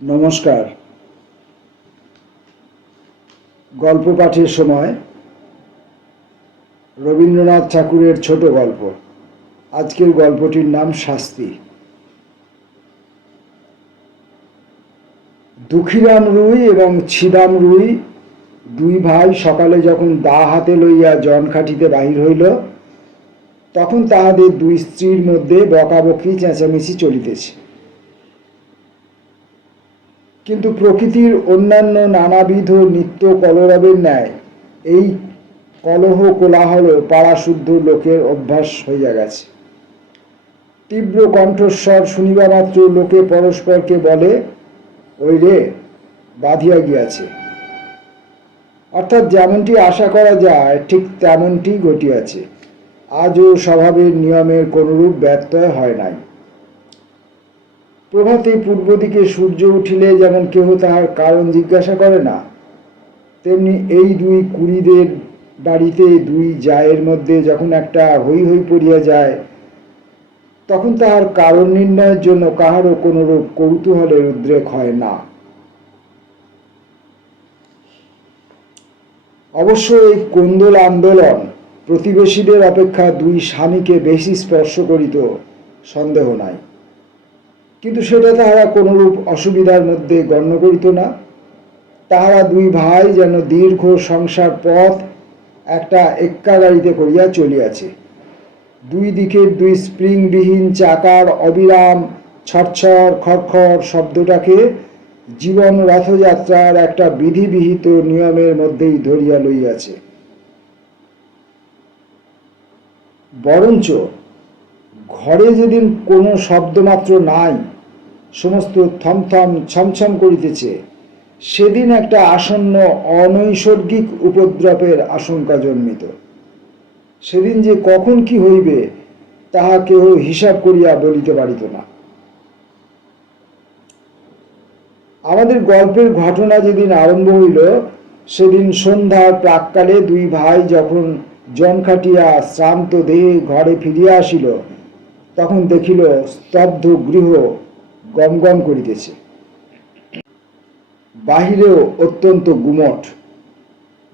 নমস্কার। গল্প পাঠের সময় রবীন্দ্রনাথ ঠাকুরের ছোট গল্প। আজকের গল্পটির নাম শাস্তি। দুঃখীরাম রুই এবং ছিদাম রুই দুই ভাই সকালে যখন দা হাতে লইয়া জন খাটিতে বাহির হইল, তখন তাহাদের দুই স্ত্রীর মধ্যে বকাবকি চেঁচামেচি চলিতেছে। কিন্তু প্রকৃতির অন্যান্য নানাবিধ নিত্য কলরবের ন্যায় এই কলহ কোলাহল পাড়াশুদ্ধ লোকের অভ্যাস হইয়া গেছে। তীব্র কণ্ঠস্বর শুনিবা মাত্র লোকে পরস্পরকে বলে, ওই রে, বাঁধিয়া গিয়াছে। অর্থাৎ যেমনটি আশা করা যায় ঠিক তেমনটি ঘটিয়াছে। আজও স্বভাবের নিয়মের কোনরূপ ব্যত্যয় হয় নাই। প্রভাতে পূর্ব দিকে সূর্য উঠিলে যেমন কেহ তাহার কারণ জিজ্ঞাসা করে না, তেমনি এই দুই কুড়িদের বাড়িতে দুই জায়ের মধ্যে যখন একটা হৈ হৈ পড়িয়া যায়, তখন তাহার কারণ নির্ণয়ের জন্য কাহারও কোনরূপ কৌতূহলের উদ্রেক হয় না। অবশ্য এই কোন্দল আন্দোলন প্রতিবেশীদের অপেক্ষা দুই স্বামীকে বেশি স্পর্শ করিত সন্দেহ নাই, কিন্তু সেটা তাহারা কোনরূপ অসুবিধার মধ্যে গণ্য করিত না। তাহারা দুই ভাই যেন দীর্ঘ সংসার পথ একটা এক্কা গাড়িতে করিয়া চলিয়াছে। দুই দিকের দুই স্প্রিংবিহীন চাকার অবিরাম ছড়ছড় খড়খড় শব্দটাকে জীবন রথযাত্রার একটা বিধিবিহিত নিয়মের মধ্যেই ধরিয়া লইয়াছে। বরঞ্চ ঘরে যেদিন কোনো শব্দমাত্র নাই, সমস্ত থমথম ছমছম করিতেছে, সেদিন একটা আসন্ন অনৈসর্গিক উপদ্রবের আশঙ্কা জন্মিত। সেদিন যে কখন কি হইবে তাহা কেহ হিসাব করিয়া বলিতে পারিত না। আমাদের গল্পের ঘটনা যেদিন আরম্ভ হইল, সেদিন সন্ধ্যার প্রাক্কালে দুই ভাই যখন জন খাটিয়া শ্রান্ত দেহে ঘরে ফিরিয়া আসিল, তখন দেখিল স্তব্ধ গৃহ গমগম করিতেছে। বাহিরেও অত্যন্ত গুমট।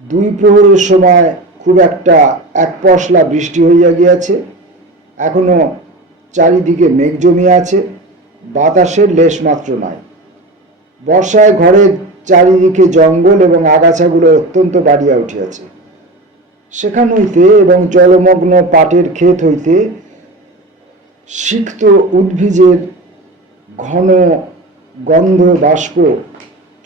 দুই প্রহরের সময় খুব একটা এক পশলা বৃষ্টি হইয়া গিয়াছে। এখনো চারিদিকে মেঘ জমিয়া আছে, বাতাসের লেশমাত্র নাই। বর্ষায় ঘরের চারিদিকে জঙ্গল এবং আগাছাগুলো অত্যন্ত বাড়িয়া উঠিয়াছে। সেখান হইতে এবং জলমগ্ন পাটের ক্ষেত হইতে সিক্ত উদ্ভিজের ঘন গন্ধ বাষ্প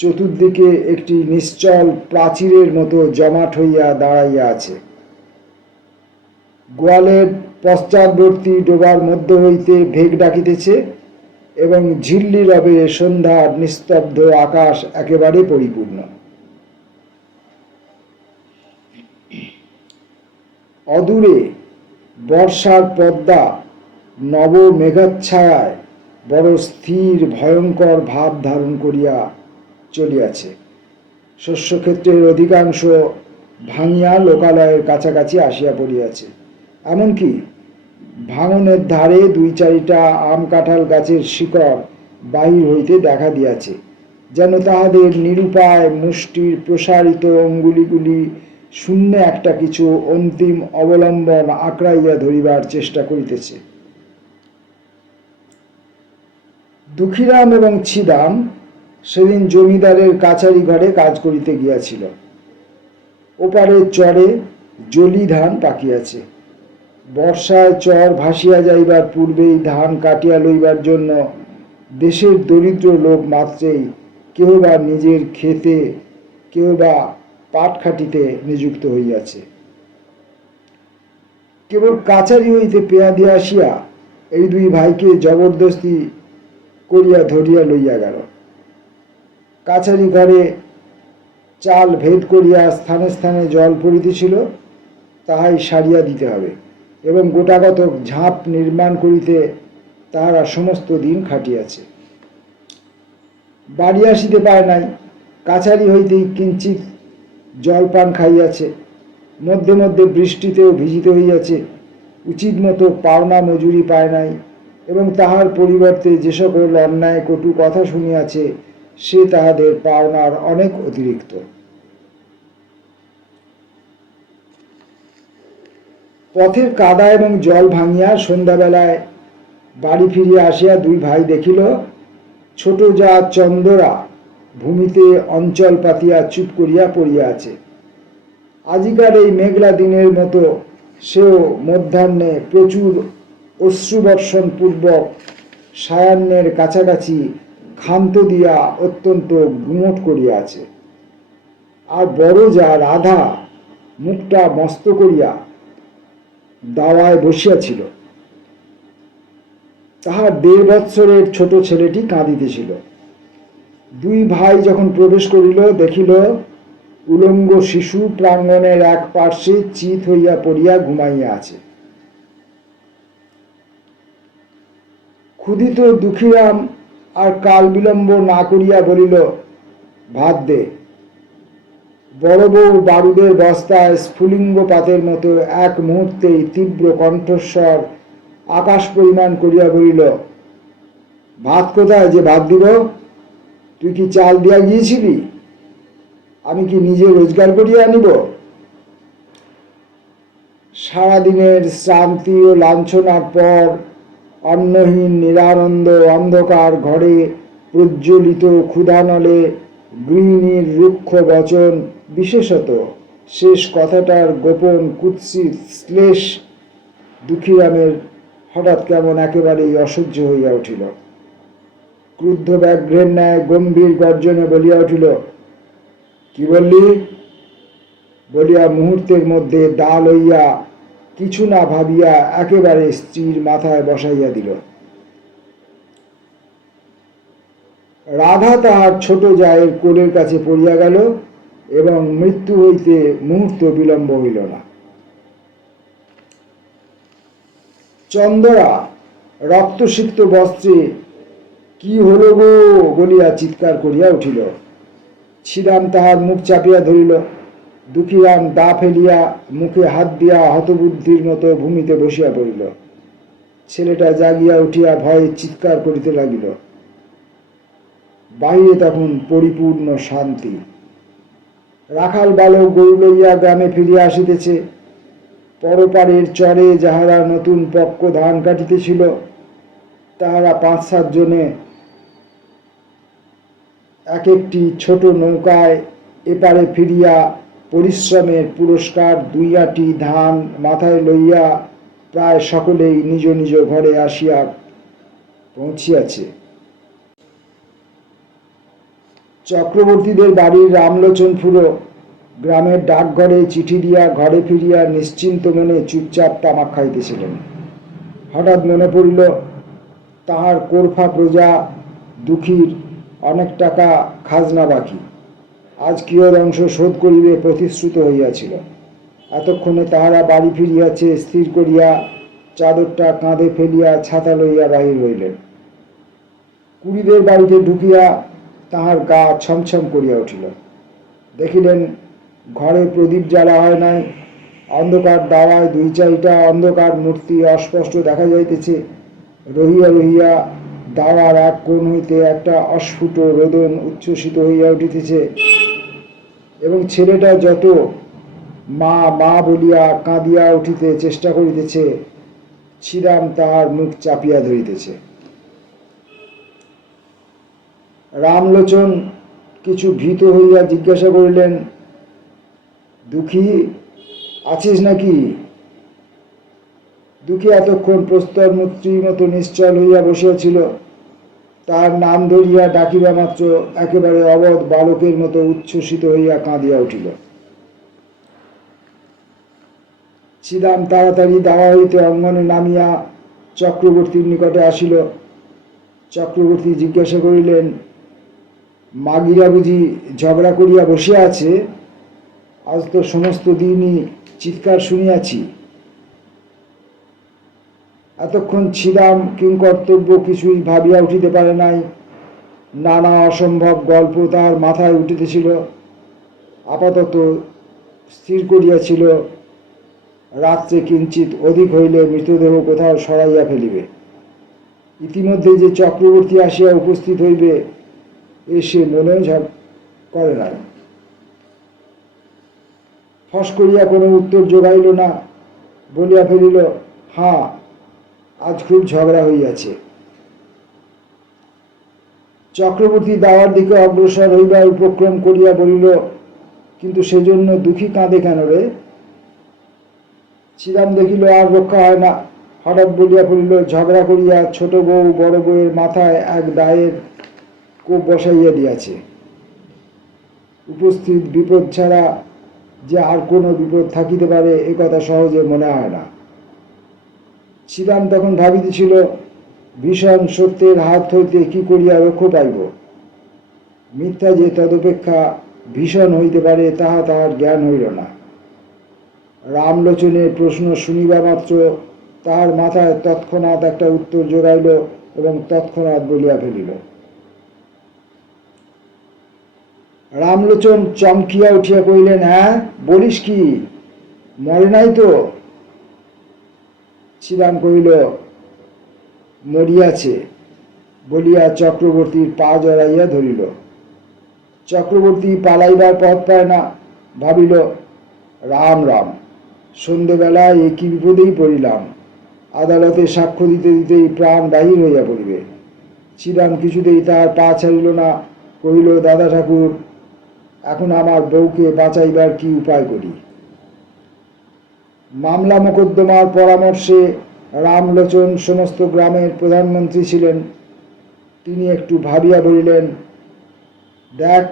চতুর্দিকে একটি নিশ্চল প্রাচীরের মতো জমাট হইয়া দাঁড়াইয়া আছে। গোয়ালের পশ্চাৎবর্তী ডোবার মধ্য হইতে ভেগ ডাকিতেছে এবং ঝিল্লি রবে সন্ধ্যার নিস্তব্ধ আকাশ একেবারে পরিপূর্ণ। অদূরে বর্ষার পদ্মা নব মেঘাচ্ছায়ায় বড় স্থির ভয়ঙ্কর ভাব ধারণ করিয়া চলিয়াছে। শস্যক্ষেত্রের অধিকাংশ ভাঙিয়া লোকালয়ের কাছাকাছি আসিয়া পড়িয়াছে। এমনকি ভাঙনের ধারে দুই চারিটা আম কাঁঠাল গাছের শিকড় বাহির হইতে দেখা দিয়াছে, যেন তাহাদের নিরুপায় মুষ্টির প্রসারিত অঙ্গুলিগুলি শূন্যে একটা কিছু অন্তিম অবলম্বন আঁকড়াইয়া ধরিবার চেষ্টা করিতেছে। দুঃখীরাম এবং ছিদাম সেদিন জমিদারের কাছারি ঘরে কাজ করিতে গিয়াছিল। ওপারের চরে জলি ধান পাকিয়াছে। বর্ষায় চর ভাসিয়া যাইবার পূর্বেই ধান কাটিয়া লইবার জন্য দেশের দরিদ্র লোক মাত্রেই কেহ বা নিজের ক্ষেতে, কেহ বা পাট খাটিতে নিযুক্ত হইয়াছে। কেবল কাছারি হইতে পেয়াদি আসিয়া এই দুই ভাইকে জবরদস্তি করিয়া ধরিয়া লইয়া গেল। কাছারি ঘরে চাল ভেদ করিয়া স্থানে স্থানে জল পড়িতেছিল, তাহাই সারিয়া দিতে হবে এবং গোটাগত ঝাঁপ নির্মাণ করিতে তাহারা সমস্ত দিন খাটিয়াছে। বাড়ি আসিতে পায় নাই। কাছারি হইতেই কিঞ্চিত জলপান খাইয়াছে। মধ্যে মধ্যে বৃষ্টিতেও ভিজিতে হইয়াছে। উচিত মতো পাওনা মজুরি পায় নাই এবং তাহার পরিবর্তে যে সকল অন্যায় কটু কথা শুনিয়াছে সে তাহাদের পাওনার অনেক অতিরিক্ত। পথের কাদা এবং জল ভাঙিয়া সন্ধ্যাবেলায় বাড়ি ফিরিয়া আসিয়া দুই ভাই দেখিল ছোট যা চন্দরা ভূমিতে অঞ্চল পাতিয়া চুপ করিয়া পড়িয়া আছে। আজিকার এই মেঘলা দিনের মতো সেও মধ্যাহ্নে প্রচুর অশ্রুবর্ষণ পূর্বক সায়াহ্নের কাছাকাছি ক্ষান্ত দিয়া অত্যন্ত গুমট করিয়া আছে। আর বড় যা রাধা মুখটা মস্ত করিয়া দাওয়ায় বসিয়াছিল। তাহার 1.5 বৎসরের ছোট ছেলেটি কাঁদিতেছিল। দুই ভাই যখন প্রবেশ করিল দেখিল উলঙ্গ শিশু প্রাঙ্গণের এক পার্শ্বে চিত হইয়া পড়িয়া ঘুমাইয়া আছে। ক্ষুধিত দুঃখীরাম আর কাল বিলম্ব না করিয়া বলিল, ভাত দে। বড় বউ বারুদের বস্তায় স্ফুলিঙ্গ পাতের মতো এক মুহূর্তেই তীব্র কণ্ঠস্বর আকাশ পরিমাণ করিয়া বলিল, ভাত কোথায় যে ভাত দিব? তুই কি চাল দিয়া গিয়েছিলি? আমি কি নিজে রোজগার করিয়া আনিব? সারাদিনের শ্রান্তি ও লাঞ্ছনার পর অন্নহীন নিরানন্দ অন্ধকার ঘরে প্রজ্বলিত ক্ষুধানলে গৃহিণীর রুক্ষ বচন, বিশেষত শেষ কথাটার গোপন কুৎসিত শ্লেষ দুঃখীরামের হঠাৎ কেমন একেবারেই অসহ্য হইয়া উঠিল। ক্রুদ্ধ ব্যাঘ্রের ন্যায় গম্ভীর গর্জনে বলিয়া উঠিল, কি বললি? বলিয়া মুহূর্তের মধ্যে দা লইয়া কিছু না ভাবিয়া একেবারে স্ত্রীর মাথায় বসাইয়া দিল। রাধা তাহার ছোট জায়ের কোলের কাছে পড়িয়া গেল এবং মৃত্যু হইতে মুহূর্ত বিলম্ব হইল না। চন্দরা রক্তসিক্ত বস্ত্রে কি হলো গো বলিয়া চিৎকার করিয়া উঠিল। শ্রীরাম তাহার মুখ চাপিয়া ধরিল। দুঃখীরাম দা ফেলিয়া মুখে হাত দিয়া হতবুদ্ধির মতো ভূমিতে বসিয়া পড়িল। ছেলেটা জাগিয়া উঠিয়া ভয়ে চিৎকার করিতে লাগিল। বাহিরে তখন পরিপূর্ণ শান্তি। রাখাল বালক গরু লইয়া গ্রামে ফিরিয়া আসিতেছে। পরপারের চরে যাহারা নতুন পক্ক ধান কাটিতেছিল তাহারা 5-7 জনে এক একটি ছোট নৌকায় এপারে ফিরিয়া পরিশ্রমের পুরস্কার 2 আঁটি ধান মাথায় লইয়া প্রায় সকলেই নিজ নিজ ঘরে আসিয়া পৌঁছিয়াছে। চক্রবর্তীদের বাড়ির রামলোচনপুরো গ্রামের ডাকঘরে চিঠি দিয়া ঘরে ফিরিয়া নিশ্চিন্ত মনে চুপচাপ তামাক খাইতেছিলেন। হঠাৎ মনে পড়িল তাহার কোরফা প্রজা দুঃখীর অনেক টাকা খাজনা বাকি, আজ কিয়দ অংশ শোধ করিবে প্রতিশ্রুত হইয়াছিল। এতক্ষণে তাহারা বাড়ি ফিরিয়াছে স্থির করিয়া চাদরটা কাঁধে ফেলিয়া ছাতা লইয়া বাহির হইলেন। কুড়িদের বাড়িতে ঢুকিয়া তাহার গা ছমছম করিয়া উঠিল। দেখিলেন ঘরে প্রদীপ জ্বালা হয় নাই। অন্ধকার দাওয়ায় 2-4টা অন্ধকার মূর্তি অস্পষ্ট দেখা যাইতেছে। রহিয়া রহিয়া দাওয়ার এক কোণ হইতে একটা অস্ফুট রোদন উচ্ছ্বসিত হইয়া উঠিতেছে এবং ছেলেটা যত মা মা বলিয়া কাঁদিয়া উঠিতে চেষ্টা করিতেছে, শ্রীরাম তাহার মুখ চাপিয়া ধরিতেছে। রামলোচন কিছু ভীত হইয়া জিজ্ঞাসা করিলেন, দুঃখী আছিস নাকি? দুঃখী এতক্ষণ প্রস্তর মূর্তির মতো নিশ্চল হইয়া বসিয়াছিল। তার নাম ধরিয়া ডাকিবা মাত্র একেবারে অবধ বালকের মতো উচ্ছ্বসিত হইয়া কাঁদিয়া উঠিল। শ্রীরাম তাড়াতাড়ি দাওয়া হইতে অঙ্গনে নামিয়া চক্রবর্তীর নিকটে আসিল। চক্রবর্তী জিজ্ঞাসা করিলেন, মাগিরা বুঝি ঝগড়া করিয়া বসিয়া আছে? আজ তো সমস্ত দিনই চিৎকার শুনিয়াছি। এতক্ষণ শ্রীরাম কিংকর্তব্য কিছুই ভাবিয়া উঠিতে পারে নাই। নানা অসম্ভব গল্প তার মাথায় উঠিতেছিল। আপাতত স্থির করিয়াছিল রাত্রে কিঞ্চিত অধিক হইলে মৃতদেহ কোথাও সরাইয়া ফেলিবে। ইতিমধ্যে যে চক্রবর্তী আসিয়া উপস্থিত হইবে সে মনেও করে নাই। ফস করিয়া কোনো উত্তর যোগাইল না, বলিয়া ফেলিল, হ্যাঁ, আজ খুব ঝগড়া হইয়াছে। চক্রবর্তী দাওয়ার দিকে অগ্রসর হইবার উপক্রম করিয়া বলিল, কিন্তু সেজন্য দুঃখী কাঁদে কেন রে? শ্রীরাম দেখিল আর রক্ষা হয় না, হঠাৎ বলিয়া পড়িল, ঝগড়া করিয়া ছোট বউ বড় বউয়ের মাথায় এক দায়ের কোপ বসাইয়া দিয়াছে। উপস্থিত বিপদ ছাড়া যে আর কোনো বিপদ থাকিতে পারে এ কথা সহজে মনে হয় না। শ্রীরাম তখন ভাবিতেছিল, ভীষণ সত্যের হাত হইতে কি করিয়া রক্ষা পাইব। মিথ্যা যে তদপেক্ষা ভীষণ হইতে পারে তাহা তাহার জ্ঞান হইল না। রামলোচনের প্রশ্ন শুনিবা মাত্র তাহার মাথায় তৎক্ষণাৎ একটা উত্তর জোগাইল এবং তৎক্ষণাৎ বলিয়া ফেলিল। রামলোচন চমকিয়া উঠিয়া কহিলেন, হ্যাঁ, বলিস কি, মরে নাই তো? শ্রীরাম কহিল, মরিয়াছে বলিয়া চক্রবর্তীর পা জড়াইয়া ধরিল। চক্রবর্তী পালাইবার পথ পায় না, ভাবিল, রাম রাম, সন্ধ্যেবেলায় এ কি বিপদেই পড়িলাম। আদালতে সাক্ষ্য দিতে দিতেই প্রাণ বাহির হইয়া পড়িবে। শ্রীরাম কিছুতেই তাহার পা ছাড়িল না, কহিল, দাদা ঠাকুর, এখন আমার বউকে বাঁচাইবার কি উপায় করি? মামলা মোকদ্দমার পরামর্শে রামলোচন সমস্ত গ্রামের প্রধানমন্ত্রী ছিলেন। তিনি একটু ভাবিয়া বলিলেন, দেখ,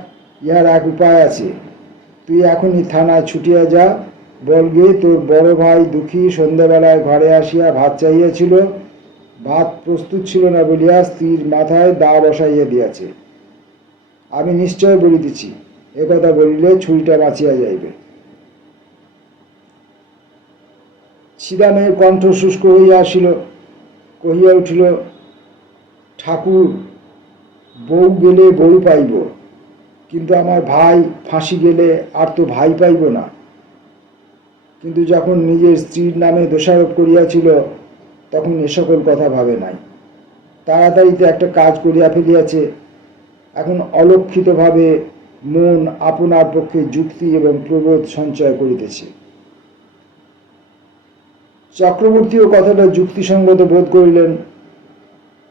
ইহার এক উপায় আছে। তুই এখনই থানায় ছুটিয়া যা, বলগে তোর বড় ভাই দুঃখী সন্ধ্যাবেলায় ঘরে আসিয়া ভাত চাহিয়াছিল, ভাত প্রস্তুত ছিল না বলিয়া স্ত্রীর মাথায় দা বসাইয়া দিয়াছে। আমি নিশ্চয় বলিতেছি, একথা বলিলে ছুরিটা বাঁচিয়া যাইবে। শ্রীরামের কণ্ঠ শুষ্ক হইয়া আসিল, কহিয়া উঠিল, ঠাকুর, বউ গেলে বউ পাইব, কিন্তু আমার ভাই ফাঁসি গেলে আর তো ভাই পাইব না। কিন্তু যখন নিজের স্ত্রীর নামে দোষারোপ করিয়াছিল তখন এ সকল কথা ভাবে নাই। তাড়াতাড়িতে একটা কাজ করিয়া ফেলিয়াছে। এখন অলক্ষিতভাবে মন আপনার পক্ষে যুক্তি এবং প্রবোধ সঞ্চয় করিতেছে। চক্রবর্তীও কথাটা যুক্তিসঙ্গত বোধ করিলেন।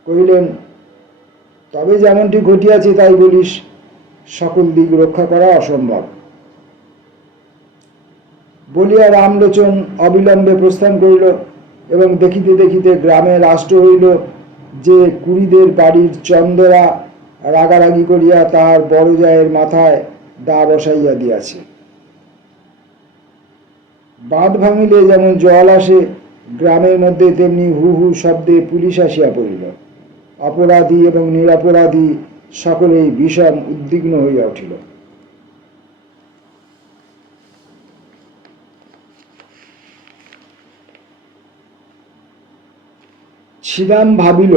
কহিলেন, তবে যেমনটি ঘটিয়াছে তাই বলিস, সকল দিক রক্ষা করা অসম্ভব। বলিয়া রামলোচন অবিলম্বে প্রস্থান করিল এবং দেখিতে দেখিতে গ্রামে রাষ্ট্র হইল যে কুড়িদের বাড়ির চন্দরা রাগারাগি করিয়া তাহার বড় জায়ের মাথায় দা বসাইয়া দিয়াছে। বাঁধ ভাঙিলে যেমন জল আসে গ্রামের মধ্যে, তেমনি হু হু শব্দে পুলিশ আসিয়া পড়িল। অপরাধী এবং নিরপরাধী সকলেই বিষম উদ্বিগ্ন হইয়া উঠিল। শ্রীরাম ভাবিল,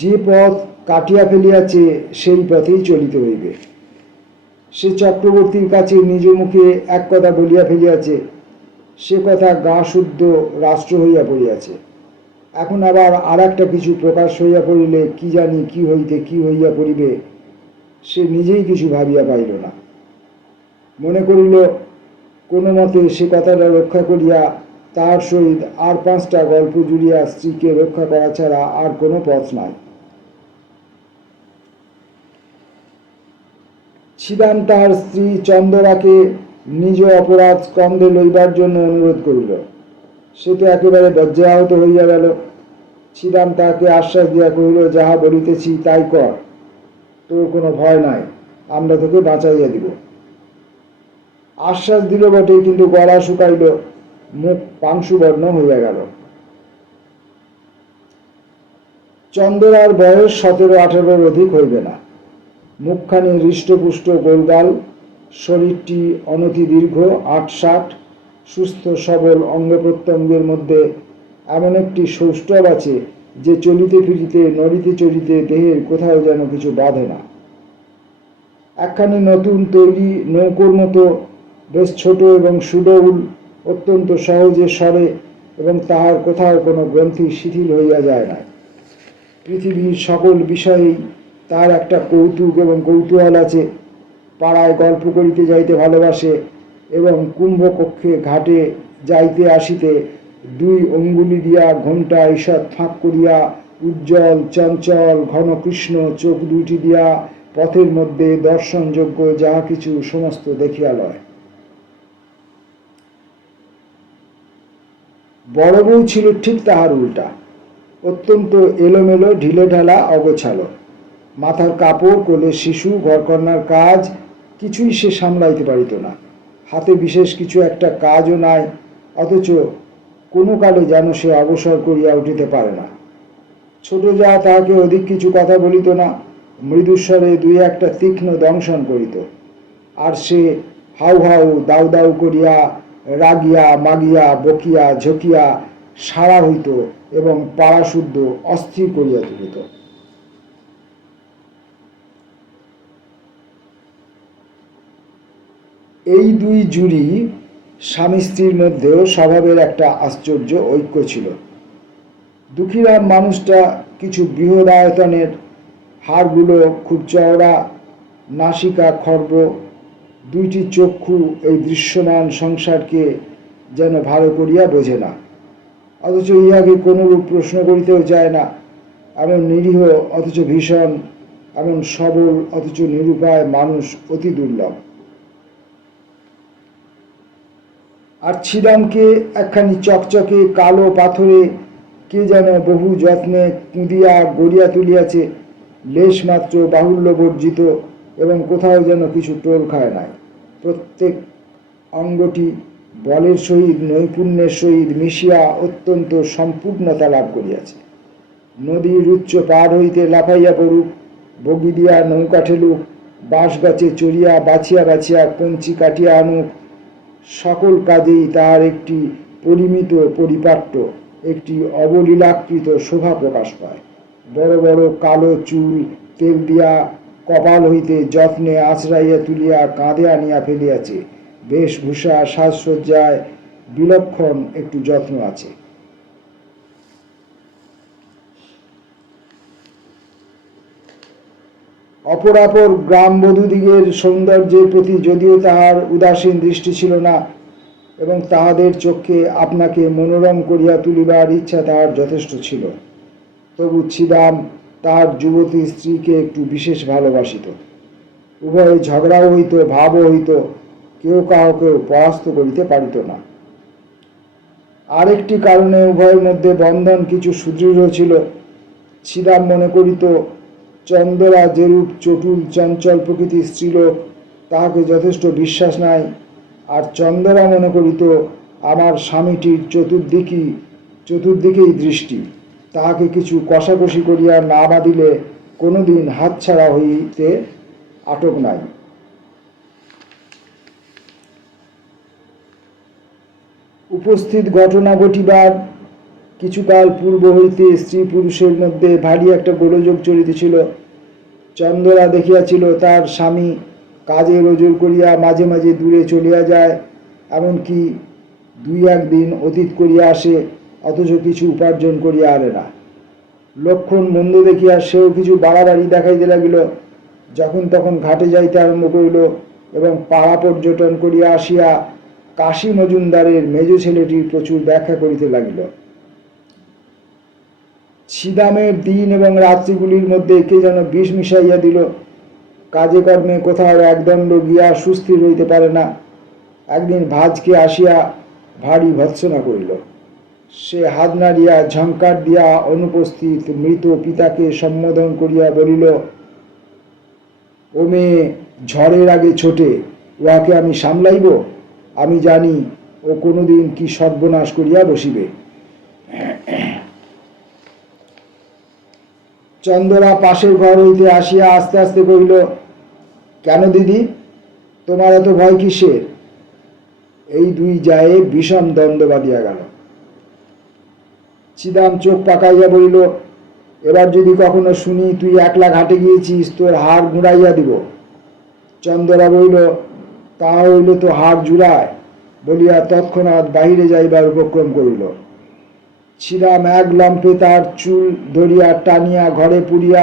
যে পথ কাটিয়া ফেলিয়াছে সেই পথেই চলিতে হইবে। সে চক্রবর্তীর কাছে নিজ মুখে এক কথা বলিয়া ফেলিয়াছে, সে কথা গা শুদ্ধ রাষ্ট্র হইয়া পড়িয়াছে। এখন আবার আর একটা কিছু প্রকাশ হইয়া পড়িলে কি জানি কি হইতে কি হইয়া পড়িবে, সে নিজেই কিছু ভাবিয়া পাইল না। মনে করিল, কোনো মতে সে কথাটা রক্ষা করিয়া তার সহিত আর 5টা গল্প জুড়িয়া স্ত্রীকে রক্ষা করা ছাড়া আর কোনো পথ নাই। শ্রীরাম তাহার স্ত্রী চন্দরাকে নিজ অপরাধ স্কন্ধে লইবার জন্য অনুরোধ করিল। সে তো একেবারে বজ্রাহত হইয়া গেল। শ্রীরাম তাহাকে আশ্বাস দিয়া কহিল, যাহা বলিতেছি তাই কর, তোর কোনো ভয় নাই, আমরা তোকে বাঁচাইয়া দিব। আশ্বাস দিল বটে, কিন্তু গলা শুকাইল, মুখ পাংশুবর্ণ হইয়া গেল। চন্দরার বয়স 17-18 অধিক হইবে না। মুখখানি হৃষ্টপুষ্ট গোলগাল, শরীরটি অনতি দীর্ঘ 8-60, সুস্থ সবল অঙ্গ প্রত্যঙ্গের মধ্যে এমন একটি সৌষ্ঠব আছে যে চলিতে ফিরিতে নড়িতে চড়িতে দেহের কোথাও যেন কিছু বাধে না। একখানি নতুন তৈরি নৌকোর মতো বেশ ছোট এবং সুডৌল, অত্যন্ত সহজে সরে এবং তাহার কোথাও কোনো গ্রন্থি শিথিল হইয়া যায় না। পৃথিবীর সকল বিষয়েই তার একটা কৌতুক এবং কৌতূহল আছে। পাড়ায় গল্প করিতে যাইতে ভালোবাসে এবং কুম্ভকক্ষে ঘাটে যাইতে আসিতে দুই অঙ্গুলি দিয়া ঘণ্টা ঈষৎ ফাঁক করিয়া উজ্জ্বল চঞ্চল ঘন কৃষ্ণ চোখ দুইটি দিয়া পথের মধ্যে দর্শনযোগ্য যাহা কিছু সমস্ত দেখিয়া লয়। বড় বউ ছিল ঠিক তাহার উল্টা, অত্যন্ত এলোমেলো, ঢিলেঢালা, অগোছালো। মাথার কাপড়, কোলে শিশু, ঘরকন্নার কাজ কিছুই সে সামলাইতে পারিত না। হাতে বিশেষ কিছু একটা কাজও নাই, অথচ কোনো কালে যেন সে অবসর করিয়া উঠিতে পারে না। ছোট যা তাহাকে অধিক কিছু কথা বলিত না, মৃদুস্বরে দুই একটা তীক্ষ্ণ দংশন করিত, আর সে হাউ হাউ দাউ দাউ করিয়া রাগিয়া মাগিয়া বকিয়া ঝকিয়া সারা হইত এবং পাড়া শুদ্ধ অস্থির করিয়া তুলিত। এই দুই জুড়ি স্বামী স্ত্রীর মধ্যেও স্বভাবের একটা আশ্চর্য ঐক্য ছিল। দুঃখীরাম মানুষটা কিছু বৃহদায়তনের, হাড়গুলো খুব চওড়া, নাসিকা খর্ব, দুইটি চক্ষু এই দৃশ্যমান সংসারকে যেন ভালো করিয়া বোঝে না, অথচ ইহাকে কোনরূপ প্রশ্ন করিতেও চায় না। এমন নিরীহ অথচ ভীষণ, এমন সবল অথচ নিরুপায় মানুষ অতি দুর্লভ। আর ছিদামকে একখানি চকচকে কালো পাথরে কে যেন বহু যত্নে কুঁদিয়া গড়িয়া তুলিয়াছে, লেশমাত্র বাহুল্য বর্জিত এবং কোথাও যেন কিছু টোল খায় নাই। প্রত্যেক অঙ্গটি বলের সহিত নৈপুণ্যের সহিত মিশিয়া অত্যন্ত সম্পূর্ণতা লাভ করিয়াছে। নদীর উচ্চ পার হইতে লাফাইয়া পড়ুক, বগি দিয়া নৌকা ঠেলুক, বাঁশ গাছে চড়িয়া বাছিয়া বাছিয়া কঞ্চি কাটিয়া আনুক, সকল কাজেই তাহার একটি পরিমিত পরিপাট্য, একটি অবলীলাকৃত শোভা প্রকাশ পায়। বড় বড় কালো চুল তেল দিয়া কপাল হইতে যত্নে আঁচড়াইয়া তুলিয়া কাঁধে আনিয়া ফেলিয়াছে। বেশভূষা সাজসজ্জায় বিলক্ষণ একটু যত্ন আছে। অপরাপর গ্রামবধূদিগের সৌন্দর্যের প্রতি যদিও তাহার উদাসীন দৃষ্টি ছিল না, এবং তাহাদের চক্ষে আপনাকে মনোরম করিয়া তুলিবার ইচ্ছা তাহার যথেষ্ট ছিল, তবু ছিদাম তাহার যুবতী স্ত্রীকে একটু বিশেষ ভালোবাসিত। উভয়ে ঝগড়াও হইত, ভাবও হইত, কেউ কাউকে পরাস্ত করিতে পারিত না। আরেকটি কারণে উভয়ের মধ্যে বন্ধন কিছু সুদৃঢ় ছিল। ছিদাম মনে করিত চন্দরা যেরূপ চটুল চঞ্চল প্রকৃতির স্ত্রীলোক, তাহাকে যথেষ্ট বিশ্বাস নাই। আর চন্দরা মনে করিত আমার স্বামীটির চতুর্দিকেই দৃষ্টি, তাহাকে কিছু কষাকষি করিয়া না বাঁধিলে কোনোদিন হাতছাড়া হইতে আটক নাই। উপস্থিত ঘটনা ঘটিবার কিছুকাল পূর্ব হইতে স্ত্রী পুরুষের মধ্যে ভারী একটা গোলযোগ চলিতেছিল। চন্দরা দেখিয়াছিল তার স্বামী কাজে রোজগার করিয়া মাঝে মাঝে দূরে চলিয়া যায়, এমনকি দুই একদিন অতীত করিয়া আসে, অথচ কিছু উপার্জন করিয়া আনে না। লক্ষণ মন্দ দেখিয়া সেও কিছু বাড়াবাড়ি দেখাইতে লাগিল। যখন তখন ঘাটে যাইতে আরম্ভ করিল এবং পাড়া পর্যটন করিয়া আসিয়া কাশী মজুমদারের মেজ ছেলেটির প্রচুর ব্যাখ্যা করিতে লাগিল। ছিদামের দিন এবং রাত্রিগুলির মধ্যে কে যেন বিষ মিশাইয়া দিল। কাজে কর্মে কোথাও একদণ্ড গিয়া সুস্থির হইতে পারে না। একদিন ভাজকে আসিয়া ভারী ভৎসনা করিল। সে হাত নাড়িয়া ঝঙ্কার দিয়া অনুপস্থিত মৃত পিতাকে সম্বোধন করিয়া বলিল, ও মেয়ে ঝড়ের আগে ছোটে, উহাকে আমি সামলাইব? আমি জানি ও কোনোদিন কি সর্বনাশ করিয়া বসিবে। চন্দরা পাশের ঘর হইতে আসিয়া আস্তে আস্তে কহিল, কেন দিদি, তোমার এত ভয় কিসের? এই দুই জায়ে বিষম দ্বন্দ্ব বাঁধিয়া গেল। ছিদাম চোখ পাকাইয়া বলিল, এবার যদি কখনো শুনি তুই একলা ঘাটে গিয়েছিস, তোর হাড় গুঁড়াইয়া দিব। চন্দরা বলিল, তা হইল তো হাড় জুড়ায়, বলিয়া তৎক্ষণাৎ বাহিরে যাইবার উপক্রম করিল। ছিদাম এক লম্পে তার চুল ধরিয়া টানিয়া ঘরে পুরিয়া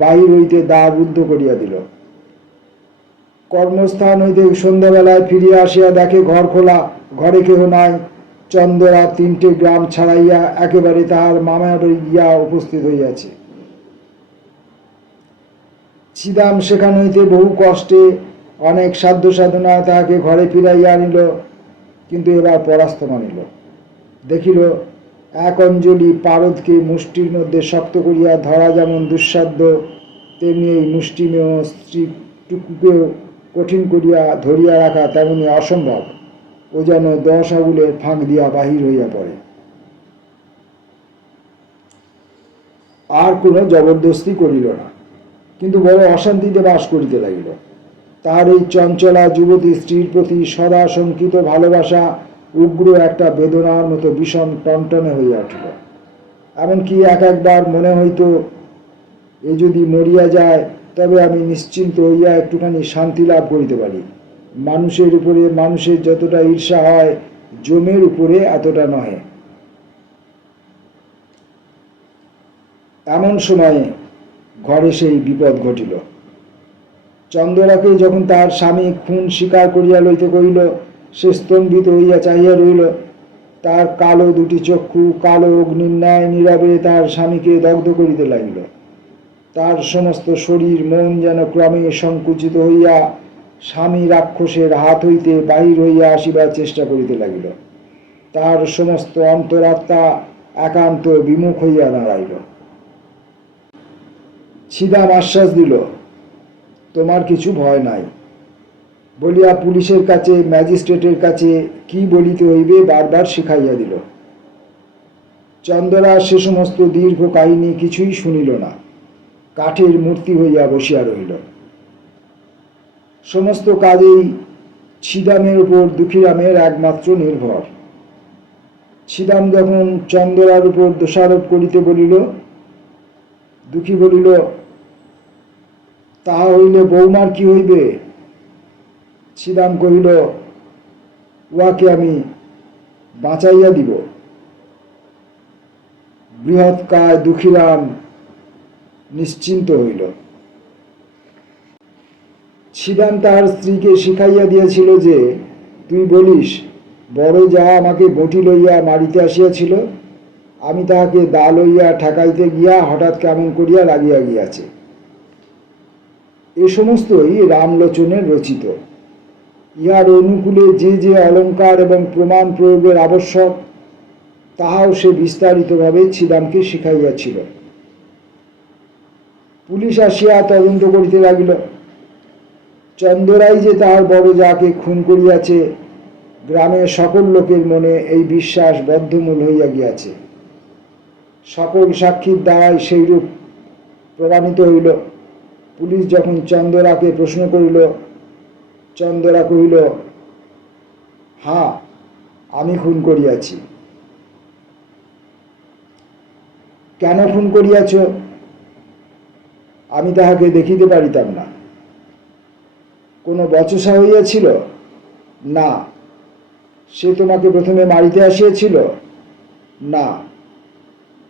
বাহির হইতে দ্বার রুদ্ধ করিয়া দিল। কর্মস্থান হইতে সন্ধ্যাবেলায় ফিরিয়া আসিয়া দেখে ঘর খোলা, ঘরে কেহ নাই। চন্দরা 3টে গ্রাম ছাড়াইয়া একেবারে তাহার মামার বাড়ি গিয়া উপস্থিত হইয়াছে। ছিদাম সেখান হইতে বহু কষ্টে অনেক সাধ্য সাধনায় তাহাকে ঘরে ফিরাইয়া আনিল, কিন্তু এবার পরাস্ত মানিল। দেখিল এক অঞ্জলি পারদকে মুষ্টির মধ্যে শক্ত করিয়া ধরা যেমন দুঃসাধ্য, তেমনি এই মুষ্টিমেয় স্ত্রীটুকুকেও কঠিন করিয়া ধরিয়া রাখা তেমনি অসম্ভব। ও যেন 10 আঙুলের ফাঁক দিয়া বাহির হইয়া পড়ে। আর কোনো জবরদস্তি করিল না, কিন্তু বড় অশান্তিতে বাস করিতে লাগিল। তাহার এই চঞ্চলা যুবতী স্ত্রীর প্রতি সদা শঙ্কিত ভালোবাসা উগ্র একটা বেদনার মতো বিষম টনটনে হইয়া উঠিল। এমনকি একবার মনে হইত, এ যদি মরিয়া যায় তবে আমি নিশ্চিন্ত হইয়া একটুখানি শান্তি লাভ করিতে পারি। মানুষের উপরে মানুষের যতটা ঈর্ষা হয়, জমের উপরে এতটা নহে। এমন সময়ে ঘরে সেই বিপদ ঘটিল। চন্দরাকে যখন তার স্বামী খুন স্বীকার করিয়া লইতে কহিল, সে স্তম্ভিত হইয়া চাহিয়া রহিল। তার কালো 2টি চক্ষু কালো অগ্নির ন্যায় নীরবে তার স্বামীকে দগ্ধ করিতে লাগিল। তার সমস্ত শরীর মন যেন ক্রমে সংকুচিত হইয়া স্বামী রাক্ষসের হাত হইতে বাহির হইয়া আসিবার চেষ্টা করিতে লাগিল। তার সমস্ত অন্তরাত্মা একান্ত বিমুখ হইয়া দাঁড়াইল। ছিদাম আশ্বাস দিল, তোমার কিছু ভয় নাই বলিয়া পুলিশের কাছে ম্যাজিস্ট্রেটের কাছে কি বলিতে হইবে বারবার শিখাইয়া দিল। চন্দরা সে সমস্ত দীর্ঘ কাহিনী কিছুই শুনিল না, কাঠের মূর্তি হইয়া বসিয়া রহিল। সমস্ত কাজেই ছিদামের উপর দুঃখীরামের একমাত্র নির্ভর। ছিদাম যখন চন্দরার উপর দোষারোপ করিতে বলিল, দুঃখী বলিল, তাহা হইলে বৌমার কি হইবে? ছিদাম কহিল, উহাকে আমি বাঁচাইয়া দিব। বৃহৎকায় দুঃখীরাম নিশ্চিন্ত হইল। ছিদাম তাহার স্ত্রীকে শিখাইয়া দিয়েছিল যে, তুই বলিস বড় যা আমাকে বঁটি লইয়া মারিতে আসিয়াছিল, আমি তাহাকে দা লইয়া ঠেকাইতে গিয়া হঠাৎ কেমন করিয়া লাগিয়া গিয়াছে। এ সমস্তই রামলোচনের রচিত। ইহার অনুকূলে যে যে অলঙ্কার এবং প্রমাণ প্রয়োগের আবশ্যক, তাহাও সে বিস্তারিতভাবে ছিদামকে শিখাইয়াছিল। পুলিশ আসিয়া তদন্ত করিতে লাগিল। চন্দরাই যে তাহার বড় যাকে খুন করিয়াছে, গ্রামের সকল লোকের মনে এই বিশ্বাস বদ্ধমূল হইয়া গিয়াছে। সকল সাক্ষীর দ্বারাই সেইরূপ প্রমাণিত হইল। পুলিশ যখন চন্দরাকে প্রশ্ন করিল, চন্দরা কহিল, হ্যাঁ, আমি খুন করিয়াছি। কেন খুন করিয়াছ? আমি তাহাকে দেখিতে পারিতাম না। কোনো বচসা হইয়াছিল? না। সে তোমাকে প্রথমে মারিতে আসিয়াছিল? না।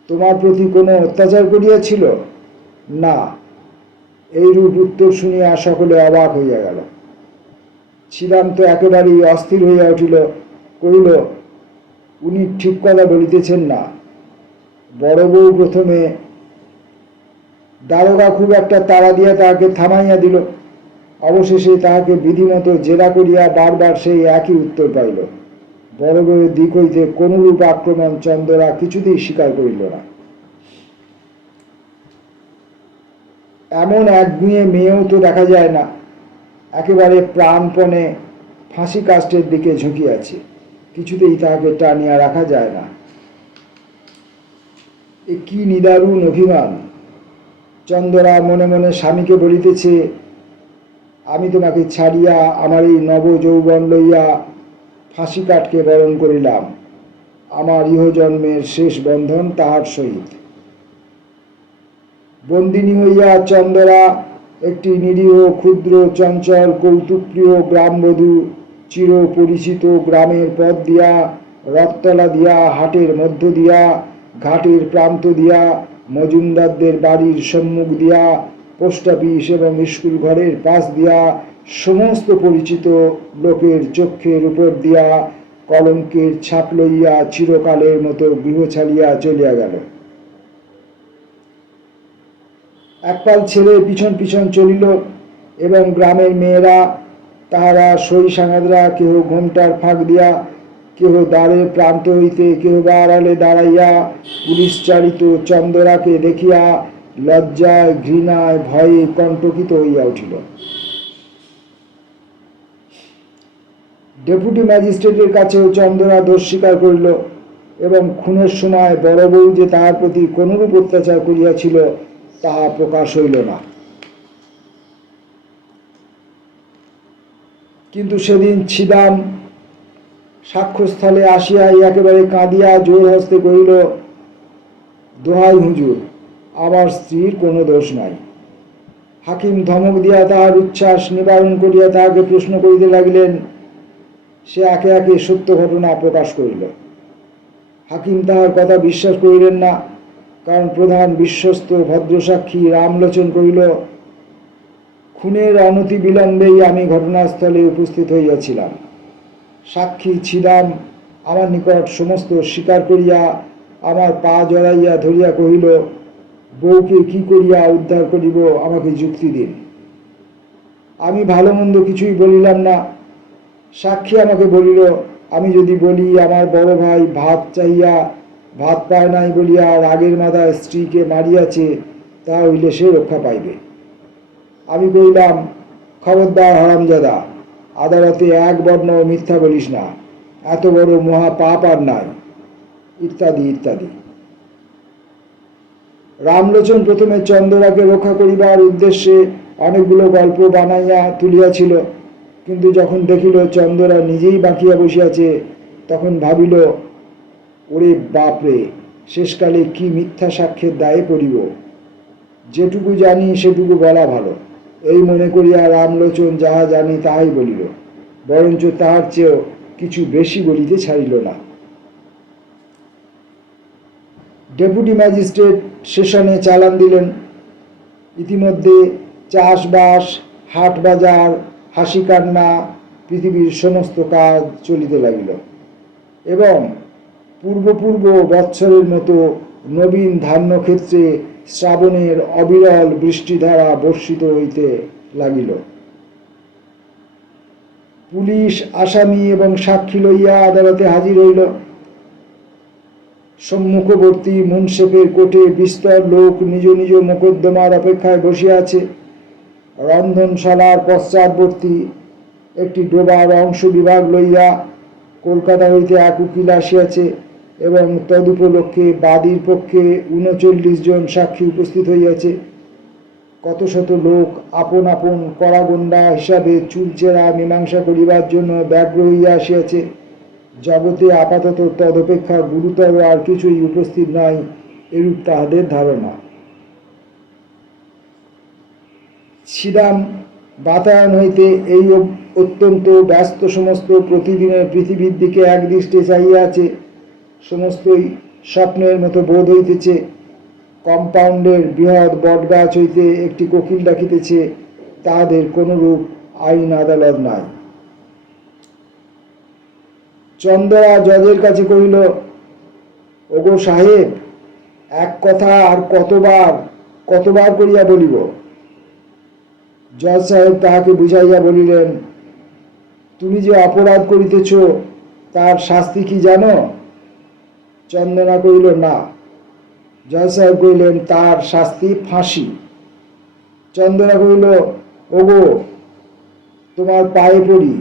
তোমার প্রতি কোনো অত্যাচার করিয়াছিল? না। এইরূপ উত্তর শুনিয়া সকলে অবাক হইয়া গেল। ছিদাম তো একেবারেই অস্থির হইয়া উঠিল, কহিল, উনি ঠিক কথা বলিতেছেন না। বড় বউ প্রথমে, দারোগা খুব একটা তাড়া দিয়া তাহাকে থামাইয়া দিল। অবশেষে তাহাকে বিধিমতো জেরা করিয়া বারবার সেই একই উত্তর পাইল। বড় বউয়ের দিক হইতে কোনরূপ আক্রমণ চন্দরা কিছুতেই স্বীকার করিল না। এমন একগুঁয়ে মেয়েও তো দেখা যায় না। একেবারে প্রাণপণে ফাঁসি কাষ্টের দিকে ঝুঁকিয়াছে, কিছুতেই তাহাকে টানিয়া রাখা যায় না। এ কি নিদারুণ অভিমান! চন্দরা মনে মনে স্বামীকে বলিতেছে, আমি তোমাকে ছাড়িয়া আমার এই নব যৌবন লইয়া ফাঁসি কাঠকে বরণ করিলাম। আমার ইহজন্মের শেষ বন্ধন তাহার সহিত। বন্দিনী হইয়া চন্দরা একটি নিরীহ ক্ষুদ্র চঞ্চল কৌতুকপ্রিয় গ্রামবধূ চির পরিচিত গ্রামের পথ দিয়া, রথতলা দিয়া, হাটের মধ্য দিয়া, ঘাটের প্রান্ত দিয়া, মজুমদারদের বাড়ির সম্মুখ দিয়া পোস্ট অফিস এবং স্কুল ঘরের পাশ দিয়া সমস্ত পরিচিত লোকের চক্ষের উপর দিয়া কলঙ্কের ছাপ লইয়া চিরকালের মতো গৃহ ছাড়িয়া চলিয়া গেল। একপাল ছেলে পিছন পিছন চলিল এবং গ্রামের মেয়েরা, তাহারা সই সাঙাদরা, কেহ ঘোমটার ফাঁক দিয়া, কেহ দ্বারের প্রান্ত হইতে, কেহ বা আড়ালে দাঁড়াইয়া পুলিশচারিত চন্দরাকে দেখিয়া লজ্জায়, ঘৃণায়, ভয়ে কণ্টকিত হইয়া উঠিল। ডেপুটি ম্যাজিস্ট্রেটের কাছেও চন্দরা দোষ স্বীকার করিল এবং খুনের সময় বড় বউ যে তাহার প্রতি কোনরূপ অত্যাচার করিয়াছিল তাহা প্রকাশ হইল না। কিন্তু সেদিন ছিদাম সাক্ষ্যস্থলে আসিয়াই একেবারে কাঁদিয়া জোর হস্তে কহিল, দোহাই হুজুর, আমার স্ত্রীর কোনো দোষ নাই। হাকিম ধমক দিয়া তাহার উচ্ছ্বাস নিবারণ করিয়া তাহাকে প্রশ্ন করিতে লাগিলেন। সে একে একে সত্য ঘটনা প্রকাশ করিল। হাকিম তাহার কথা বিশ্বাস করিলেন না, কারণ প্রধান বিশ্বস্ত ভদ্রসাক্ষী রামলোচন কহিল, খুনের অনতি বিলম্বেই আমি ঘটনাস্থলে উপস্থিত হইয়াছিলাম। সাক্ষী ছিদাম আমার নিকট সমস্ত স্বীকার করিয়া আমার পা জড়াইয়া ধরিয়া কহিল, বউকে কি করিয়া উদ্ধার করিব, আমাকে যুক্তি দিন। আমি ভালো মন্দ কিছুই বলিলাম না। সাক্ষী আমাকে বলিল, আমি যদি বলি আমার বড় ভাই ভাত চাহিয়া ভাত পায় নাই বলিয়া রাগের মাথায় স্ত্রীকে মারিয়াছে, তা হইলে সে রক্ষা পাইবে। আমি কহিলাম, খবরদার হারামজাদা, আদালতে এক বর্ণ মিথ্যা বলিস না, এত বড় মহা পাপ আর নাই, ইত্যাদি ইত্যাদি। রামলোচন প্রথমে চন্দরাকে রক্ষা করিবার উদ্দেশ্যে অনেকগুলো গল্প বানাইয়া তুলিয়াছিল, কিন্তু যখন দেখিল চন্দরা নিজেই বাঁকিয়া বসিয়াছে, তখন ভাবিল, ওরে বাপরে, শেষকালে কি মিথ্যা সাক্ষ্যের দায়ে পড়িব। যেটুকু জানি সেটুকু বলা ভালো, এই মনে করিয়া রামলোচন যাহা জানি তাহাই বলিল, বরঞ্চ তাহার চেয়েও কিছু বেশি বলিতে ছাড়িল না। ডেপুটি ম্যাজিস্ট্রেট সেশনে চালান দিলেন। ইতিমধ্যে চাষবাস, হাট বাজার, হাসি কান্না, পৃথিবীর সমস্ত কাজ চলিতে লাগিল এবং পূর্ব বৎসরের মতো নবীন ধান্যক্ষেত্রে শ্রাবণের অবিরল বৃষ্টিধারা বর্ষিত হইতে লাগিল। পুলিশ আসামি এবং সাক্ষী লইয়া আদালতে হাজির হইল। সম্মুখবর্তী মুন্সেফের কোর্টে বিস্তর লোক নিজ নিজ মোকদ্দমার অপেক্ষায় বসিয়া আছে। রন্ধনশালার পশ্চাৎবর্তী একটি ডোবার অংশ বিভাগ লইয়া কলকাতা হইতে এক উকিল আসিয়াছে এবং তদুপলক্ষে বাদীর পক্ষে ৩৯ জন সাক্ষী উপস্থিত হইয়াছে। কত শত লোক আপন আপন কড়াগন্ডা হিসাবে চুলচেরা মীমাংসা করিবার জন্য ব্যগ্র হইয়া আসিয়াছে। জগতে আপাতত তদপেক্ষা গুরুতর আর কিছুই উপস্থিত নয়, এরূপ তাহাদের ধারণা। ছিদাম বাতায়ন হইতে এই অত্যন্ত ব্যস্ত সমস্ত প্রতিদিনের পৃথিবীর দিকে একদৃষ্টে চাহিয়া আছে। সমস্তই স্বপ্নের মতো বোধ হইতেছে। কম্পাউন্ডের বৃহৎ বটগাছ হইতে একটি কোকিল ডাকিতেছে, তাহাদের কোনরূপ আইন আদালত নাই। চন্দরা জজের কাছে কহিল, ওগো সাহেব, এক কথা আর কতবার করিয়া বলিব। জজ সাহেব তাহাকে বুঝাইয়া বলিলেন, তুমি যে অপরাধ করিতেছ তার শাস্তি কি জানো? চন্দনা কহিল, না। জজ সাহেব কহিলেন, তার শাস্তি ফাঁসি। চন্দনা কহিল, ওগো, তোমার পায়ে পড়ি,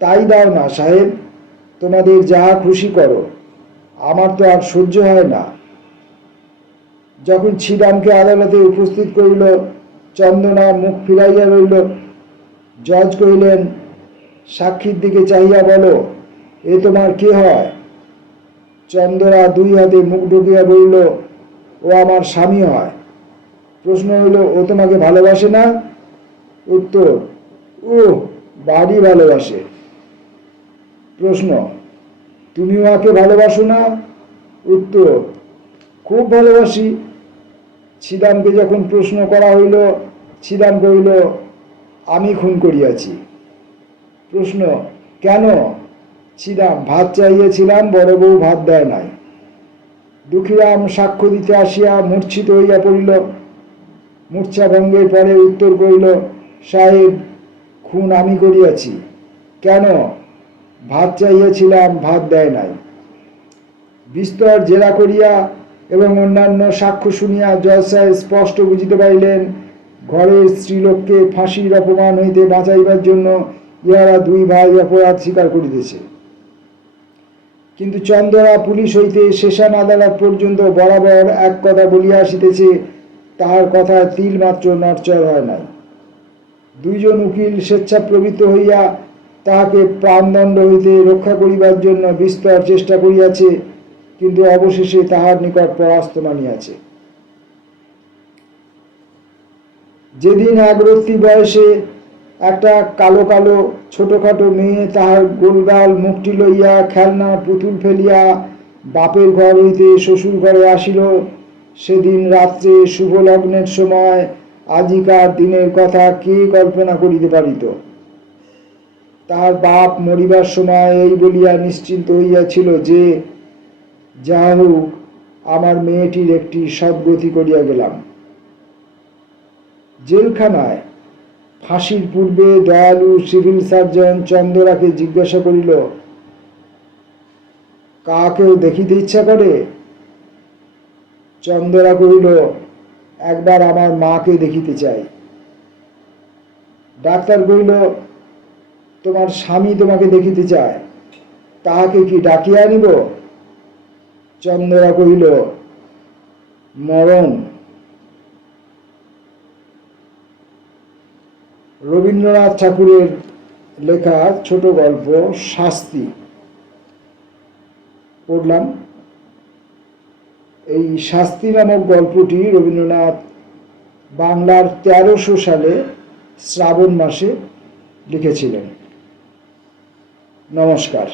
তাই দাও না সাহেব, তোমাদের যাহা খুশি করো, আমার তো আর সহ্য হয় না। যখন ছিদামকে আদালতে উপস্থিত করিল, চন্দনা মুখ ফিরাইয়া রইল। জজ কহিলেন, সাক্ষীর দিকে চাহিয়া বলো, এ তোমার কে হয়? চন্দনা দুই হাতে মুখ ঢুকিয়া বলিল, ও আমার স্বামী হয়। প্রশ্ন হইল, ও তোমাকে ভালোবাসে না? উত্তর, ও বাড়ি ভালোবাসে। প্রশ্ন, তুমি ওকে ভালোবাসো না? উত্তর, খুব ভালোবাসি। ছিদামকে যখন প্রশ্ন করা হইল, ছিদাম কহিল, আমি খুন করিয়াছি। প্রশ্ন, কেন? ছিদাম, ভাত চাইয়াছিলাম, বড় বউ ভাত দেয় নাই। দুঃখীরাম সাক্ষ্য দিতে আসিয়া মূর্ছিত হইয়া পড়িল। মূর্ছা ভঙ্গের পরে উত্তর করিল, সাহেব, খুন আমি করিয়াছি। কেন? ভাত চাইয়াছিলাম, ভাত দেয় নাই। বিস্তর জেরা করিয়া এবং অন্যান্য সাক্ষ্য শুনিয়া জজ সাহেব স্পষ্ট বুঝিতে পারিলেন, ঘরের স্ত্রীলোককে ফাঁসির অপমান হইতে বাঁচাইবার জন্য ইহারা দুই ভাই অপরাধ স্বীকার করিতেছে। কিন্তু চন্দরা পুলিশ হইতে সেশন আদালত পর্যন্ত বরাবর এক কথা বলিয়া আসিতেছে, তাহার কথায় তিল মাত্র নড়চড় হয় নাই। দুইজন উকিল স্বেচ্ছাপ্রবৃত্ত হইয়া তাহাকে প্রাণদণ্ড হইতে রক্ষা করিবার জন্য বিস্তর চেষ্টা করিয়াছে, কিন্তু অবশেষে তাহার নিকট পরাস্ত মানিয়াছে। যেদিন একরত্তি বয়সে একটা কালো কালো ছোটখাটো মেয়ে তাহার গোলগাল মুখটি লইয়া খেলনা পুতুল ফেলিয়া বাপের ঘর হইতে শ্বশুর ঘরে আসিল, সেদিন রাত্রে শুভ লগ্নের সময় আজিকার দিনের কথা কে কল্পনা করিতে পারিত? তাহার বাপ মরিবার সময় এই বলিয়া নিশ্চিন্ত হইয়াছিল যে, যা হোক, আমার মেয়েটির একটি সদ্গতি করিয়া গেলাম। জেলখানায় ফাঁসির পূর্বে দয়ালু সিভিল সার্জন চন্দরাকে জিজ্ঞাসা করিল, কাকেও দেখিতে ইচ্ছা করে? চন্দরা কহিল, একবার আমার মাকে দেখিতে চাই। ডাক্তার কহিল, তোমার স্বামী তোমাকে দেখিতে চায়, তাহাকে কি ডাকিয়া আনিব? চন্দরা কহিল, মরণ। রবীন্দ্রনাথ ঠাকুরের লেখা ছোট গল্প শাস্তি পড়লাম। এই শাস্তি নামক গল্পটি রবীন্দ্রনাথ বাংলার 1300 সালে শ্রাবণ মাসে লিখেছিলেন। নমস্কার।